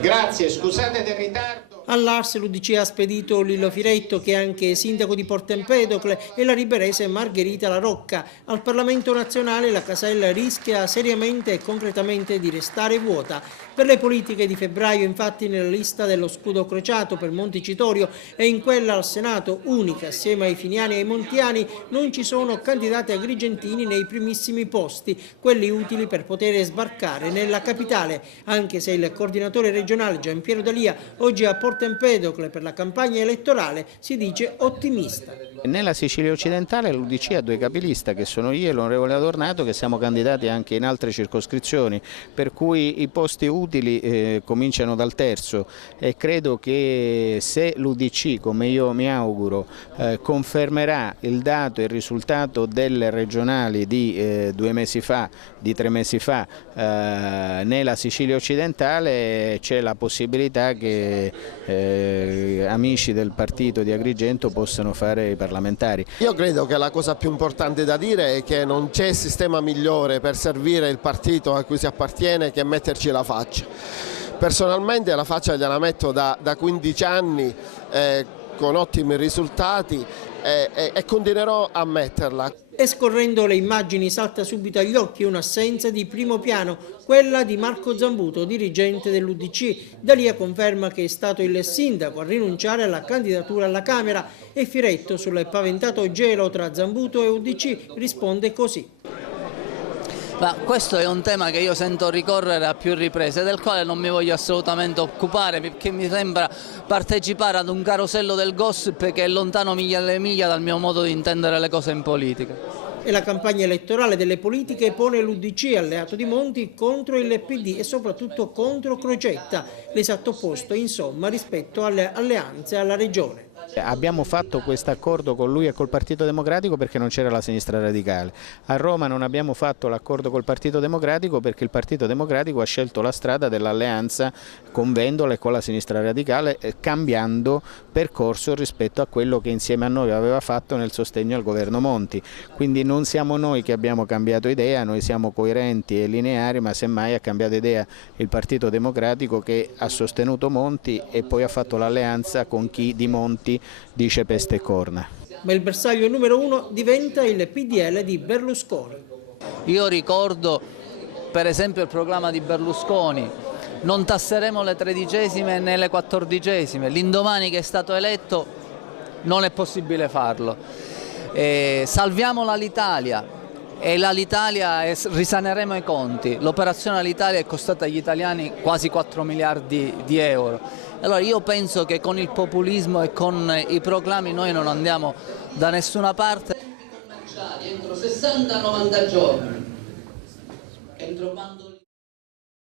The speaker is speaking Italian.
Grazie, scusate del ritardo. All'Ars l'UDC ha spedito Lillo Firetto, che è anche sindaco di Porto Empedocle, e la riberese Margherita La Rocca. Al Parlamento nazionale la casella rischia seriamente e concretamente di restare vuota. Per le politiche di febbraio, infatti, nella lista dello scudo crociato per Montecitorio e in quella al Senato, unica assieme ai finiani e ai montiani, non ci sono candidati agrigentini nei primissimi posti, quelli utili per poter sbarcare nella capitale, anche se il coordinatore regionale Giampiero D'Alia oggi a Porto Empedocle per la campagna elettorale si dice ottimista. Nella Sicilia occidentale l'UDC ha due capilista, che sono io e l'onorevole Adornato, che siamo candidati anche in altre circoscrizioni, per cui i posti utili cominciano dal terzo, e credo che se l'UDC, come io mi auguro, confermerà il dato e il risultato delle regionali di 2 mesi fa, di 3 mesi fa, nella Sicilia occidentale, c'è la possibilità che amici del partito di Agrigento possano fare i parlamentari. Io credo che la cosa più importante da dire è che non c'è sistema migliore per servire il partito a cui si appartiene che metterci la faccia. Personalmente la faccia gliela metto da 15 anni con ottimi risultati e continuerò a metterla. E scorrendo le immagini salta subito agli occhi un'assenza di primo piano, quella di Marco Zambuto, dirigente dell'UDC. D'Alia conferma che è stato il sindaco a rinunciare alla candidatura alla Camera, e Firetto, sul paventato gelo tra Zambuto e UDC, risponde così. Ma questo è un tema che io sento ricorrere a più riprese, del quale non mi voglio assolutamente occupare, perché mi sembra partecipare ad un carosello del gossip che è lontano miglia e miglia dal mio modo di intendere le cose in politica. E la campagna elettorale delle politiche pone l'UDC, alleato di Monti, contro il PD e soprattutto contro Crocetta, l'esatto opposto insomma rispetto alle alleanze alla Regione. Abbiamo fatto questo accordo con lui e col Partito Democratico perché non c'era la sinistra radicale. A Roma non abbiamo fatto l'accordo col Partito Democratico perché il Partito Democratico ha scelto la strada dell'alleanza con Vendola e con la sinistra radicale, cambiando percorso rispetto a quello che insieme a noi aveva fatto nel sostegno al governo Monti. Quindi non siamo noi che abbiamo cambiato idea, noi siamo coerenti e lineari, ma semmai ha cambiato idea il Partito Democratico, che ha sostenuto Monti e poi ha fatto l'alleanza con chi di Monti dice peste e corna. Ma il bersaglio numero 1 diventa il PDL di Berlusconi. Io ricordo per esempio il proclama di Berlusconi: non tasseremo le 13esime né le 14esime, l'indomani che è stato eletto non è possibile farlo. Salviamo l'Alitalia, e l'Alitalia risaneremo i conti. L'operazione Alitalia è costata agli italiani quasi 4 miliardi di euro. Allora io penso che con il populismo e con i proclami noi non andiamo da nessuna parte. Entro 60-90 giorni, entro quando